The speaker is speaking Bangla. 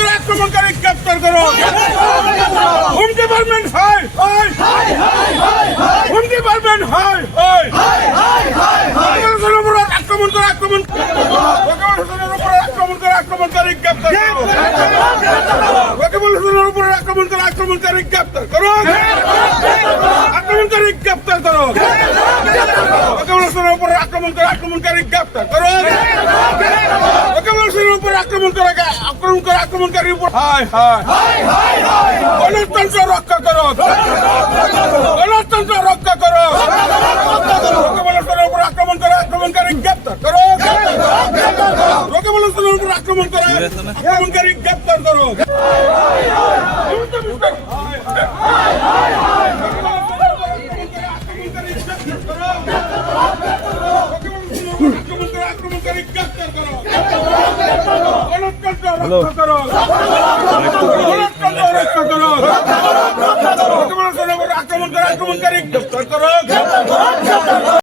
আক্রমণকারী গ্রেপ্তার করো। হোম ডিপার্টমেন্ট হয় হোম ডিপার্টমেন্ট হয় আক্রমণ করে আক্রমণকারী গ্রেপ্তার করো। রকিবুল উপর আক্রমণ করে আক্রমণকারী গ্রেপ্তার করো। আক্রমণকারী গ্রেপ্তার করো। রকিবুল হোসেনের উপর আক্রমণ করে আক্রমণকারী গ্রেপ্তার করো। রকিবুল হোসেনের উপর আক্রমণ করে আক্রমণকারী উপর গণতন্ত্র রক্ষা করো। গণতন্ত্র রক্ষা করো। রকিবুল হোসেনের উপর আক্রমণ করে আক্রমণকারী গ্রেপ্তার করো। রকিবুল হোসেনের উপর আক্রমণ করে আক্রমণকারী গ্রেপ্তার করো। আক্রমণকারী গ্রেপ্তার করো। গণতন্ত্র রক্ষা করো। গণতন্ত্র রক্ষা করো। আক্রমণকারী গ্রেপ্তার করো।